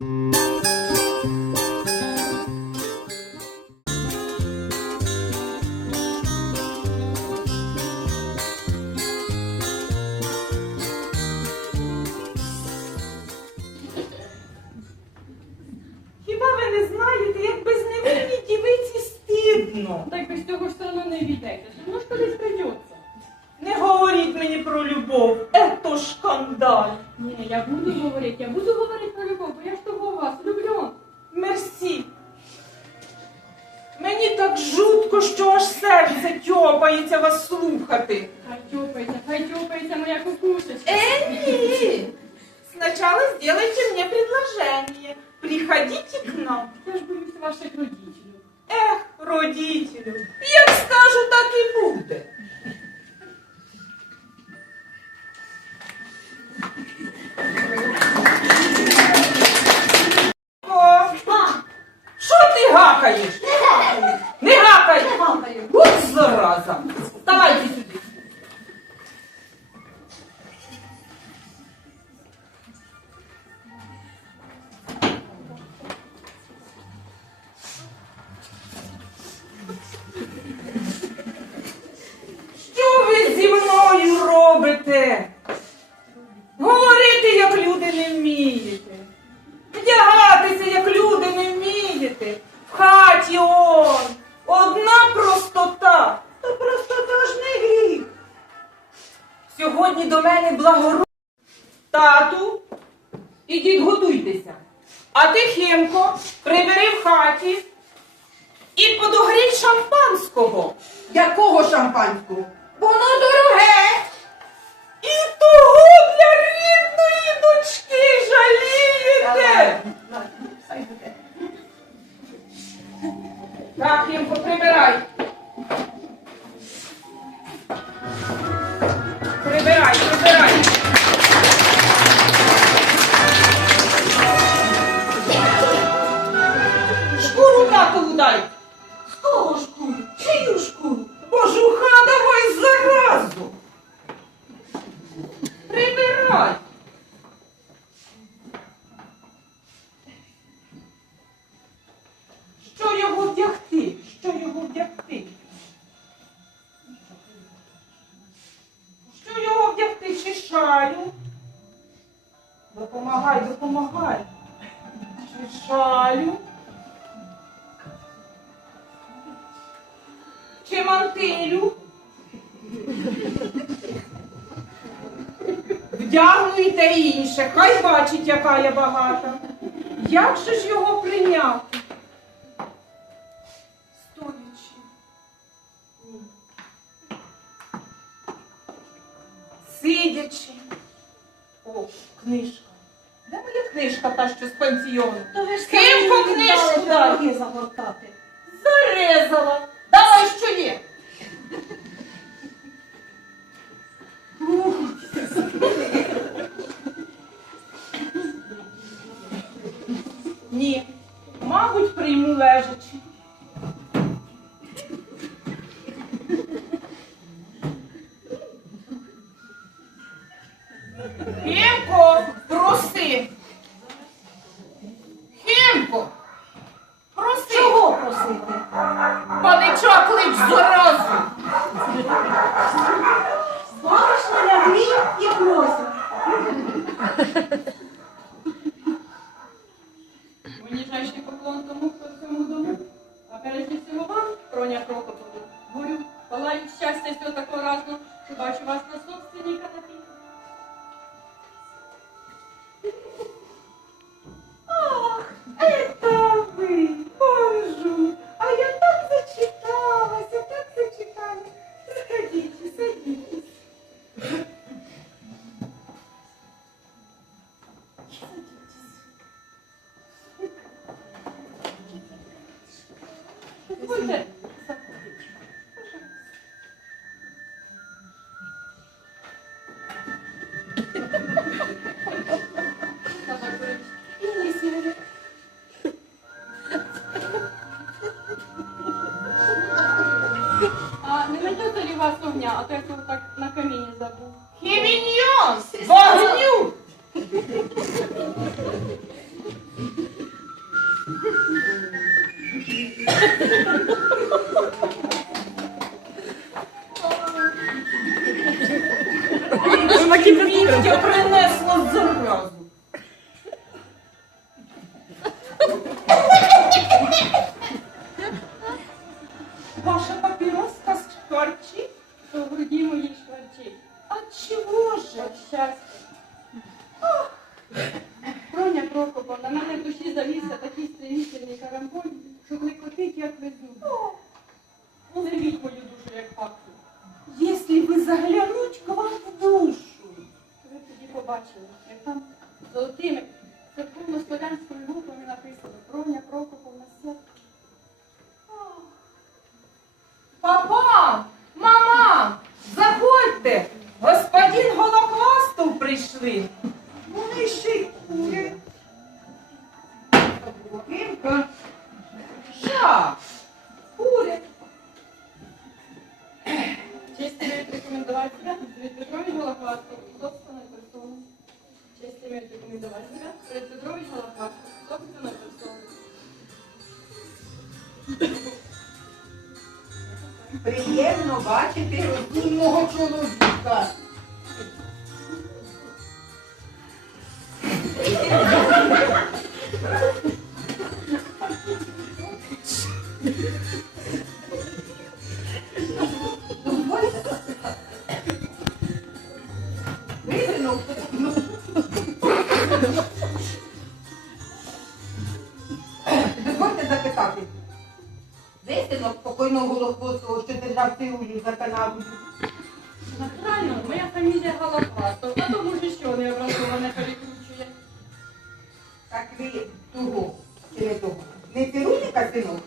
Хіба жутко, що аж серце тьопається вас слухати. Хай тьопається, хай тьопається моя кукушечка. Э, не! Сначала сделайте мне предложение. Приходите к нам. Я ж боюсь ваших родителів. Ех, родителю, як скажу, так і буде. О, що ти гакаєш? Не гакай! От зараза! Давайте до мене благородний. Тату, ідіть готуйтеся. А ти, Химко, прибери в хаті і подогрій шампанського. Якого шампанського? Воно дороге. І того для рідної дочки жалієте. Так, Хімко, прибирай. Прибирай, шалю? Допомагай, допомагай. Шалю? Чи мантилю? Вдягну і те інше, хай бачить, яка я багата. Як же ж його прийняти? Стоячи. Сидячи. О, книжка. Де моя книжка та, що з пансіону? То ви ж по книжку дали? дорогі загортати. Зарезала. Хімко, проси. Хімко, проси. Чого просити? Панича клич заразу. Приємно бачити розумного чоловіка. Сирулю за канавою. Натурально, моя фамілія Голохвастов, а тому ж що не образоване перекручує. Так ви того, чи не того? Не Цируліка, синок?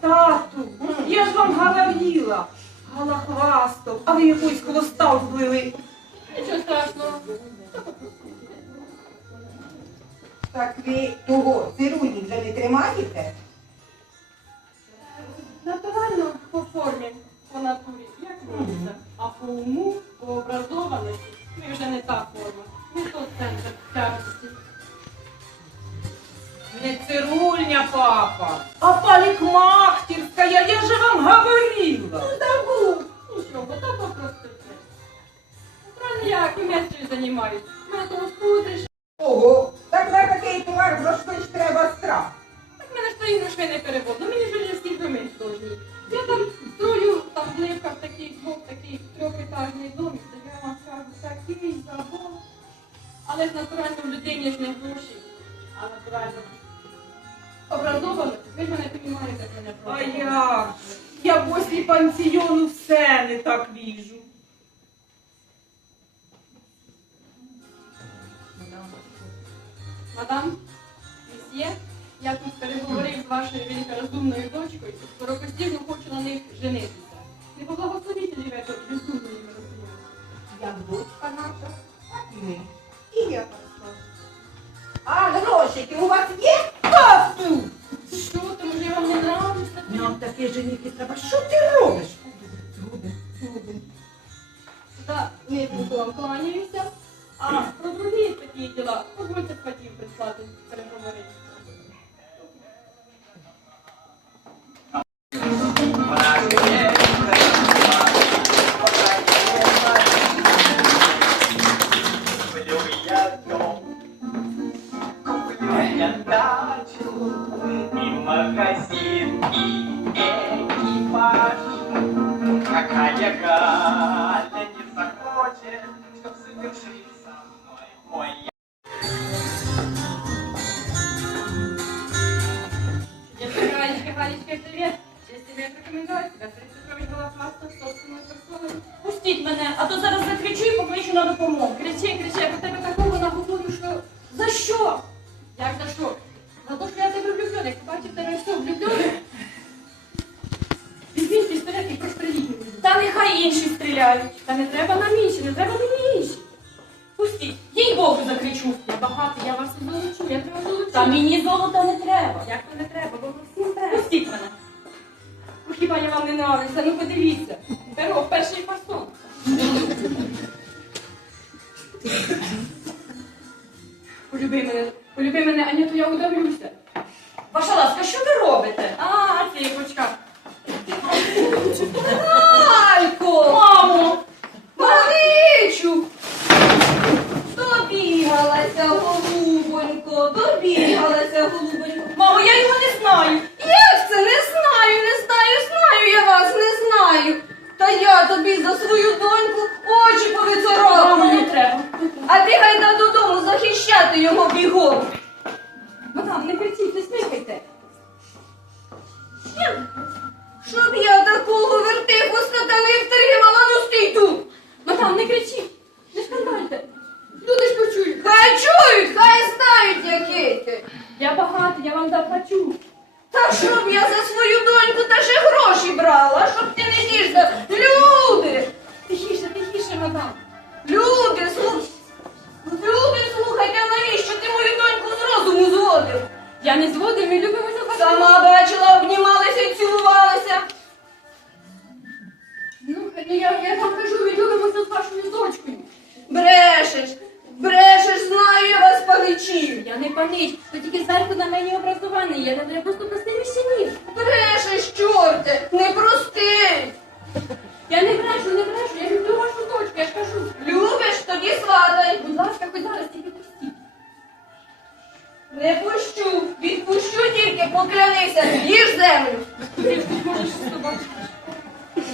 Тату, я ж вам говорила. Голохвастов, а ви якусь хвоста вплили. Нічого страшного. Так ви того Цирулі вже не тримаєте? Натурально по формі, по натурі, як робиться, а по уму, по образованості, Але ж натурально в людині ж не гроші, а натурально образовано. Ви ж мене розумієте, мене А як же? Я після пансіону все не так віжу. Мадам, місьє, я тут переговорив з вашою великорозумною дочкою, і скоропостійно хочу на них женитися. Не поблагословіть це безумної мероприятия? Як дочка наша, грошики у вас є? Тату! Що, тому може я вам не нравлюся? Нам таке женихи треба. Що ти робиш? Згоден, згоден. Да, не буду вам кланяюся. А про другі такі діла, позвольте хотів прислати переговорити. Дачу, и магазин, и экипаж. Какая Галя Як за що? За те, що я тебе влюблений. Бачив тебе все, влюблений. Візьміть пістолет і простреліть мене. Та нехай інші стріляють. Та не треба нам інші, не треба мені інші. Пустіть, їй Богу закричу. Я багато, я вас не залучу, я тебе залучу. Та мені золота не треба. Як то не треба, бо всім треба. Пустіть мене. Ну хіба я вам не нравлюся? Ну подивіться. Беру перший фасон. Полюби мене, полюби мене, а ні, то я удавлюся. Щоб я такого вертихвоста та не втримала, ну стій тут. Мадам, не кричіть. Не скандальте. Люди ж почують. Хай чують, хай знають, який ти. Я багата, я вам заплачу. Та щоб я за свою доньку та ще гроші брала, щоб ти не діжда. Люди! Тихіше, тихіше, мадам. Люди, слух... Люди, слухайте, навіщо ти мою доньку з розуму зводив? Я не зводив, ми любимося за Сама бачила, обнімалися і цілувалися.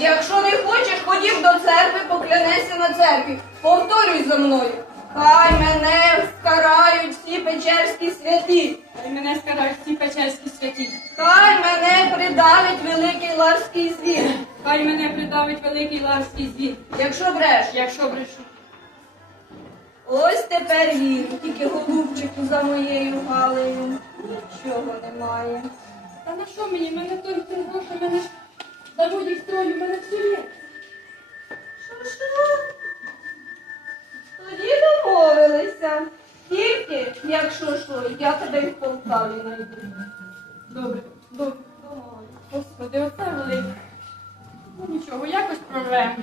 Якщо не хочеш, ходів до церкви, поклянися на церкві. Повторюй за мною. Хай мене скарають всі печерські святі. Хай мене скарають всі печерські святі. Хай мене придавить великий ларський звір. Хай мене придавить великий ларський звір. Якщо бреш, Якщо брешу. ось тепер він, тільки голубчику за моєю галею. Нічого немає. Та на що мені? Мене той це мене ж даводять їх строю, мене все є. Що що? Тоді домовилися. Тільки, якщо що, я тебе в Полтаві знайду. Добре, добре. Господи, оце велике. Ну нічого, якось прорвемо.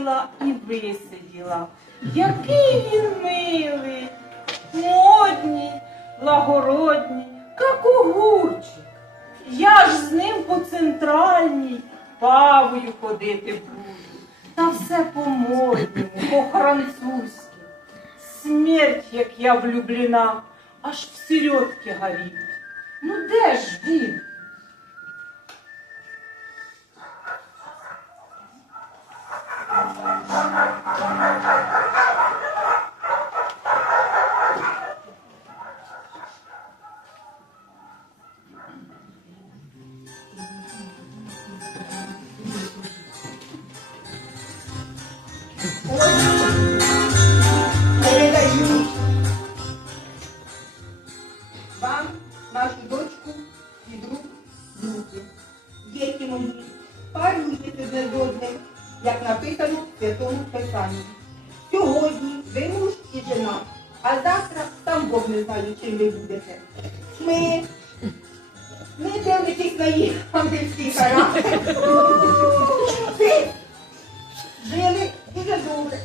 Сиділа і висиділа. Який він милий, модний, лагородній, як огурчик. Я ж з ним по центральній павою ходити буду. Та все по-моєму, по-французьки. Смерть, як я влюблена, аж в сільотки горить. Ну де ж він? 気になる。Сам Бог не знає, чим ви будете. Ми не дивлячись на їх ангельський характер. Жили дуже добре.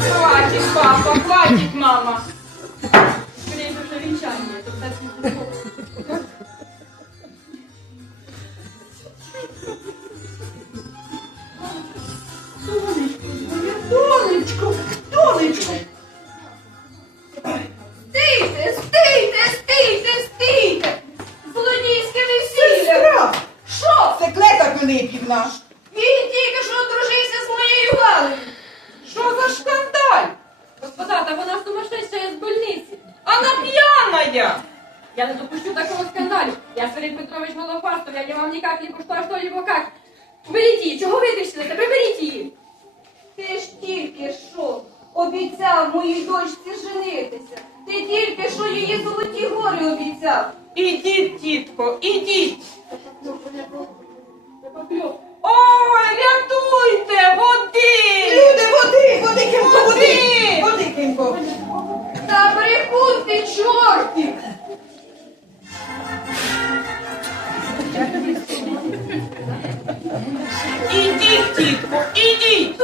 Хватит, папа, хватит, мама. Скоріше вже вінчання, то все не Донечко, тонечко, Стійте, обіцяв моїй дочці женитися. Ти тільки що її золоті гори обіцяв. Ідіть, тітко, ідіть. Покльов. Ой, рятуйте, води! Люди, води, води, Кимко, води, Води! води, Та брехун ти чортів! Ідіть, тітко, ідіть!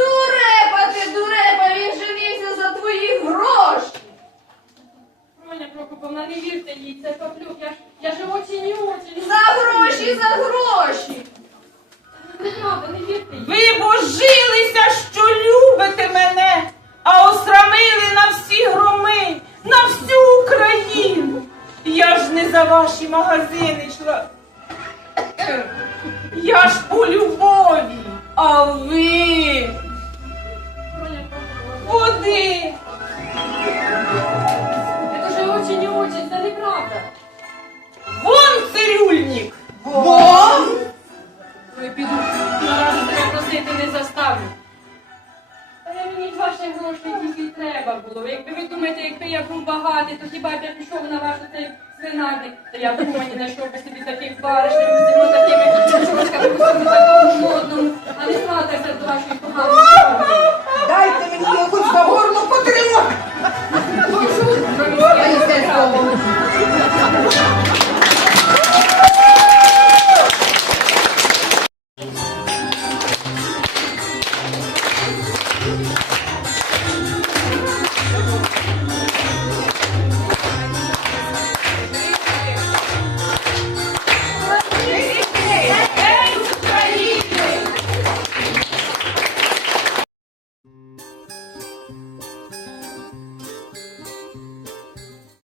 Я думаю, не знайшов би себе таких баришнів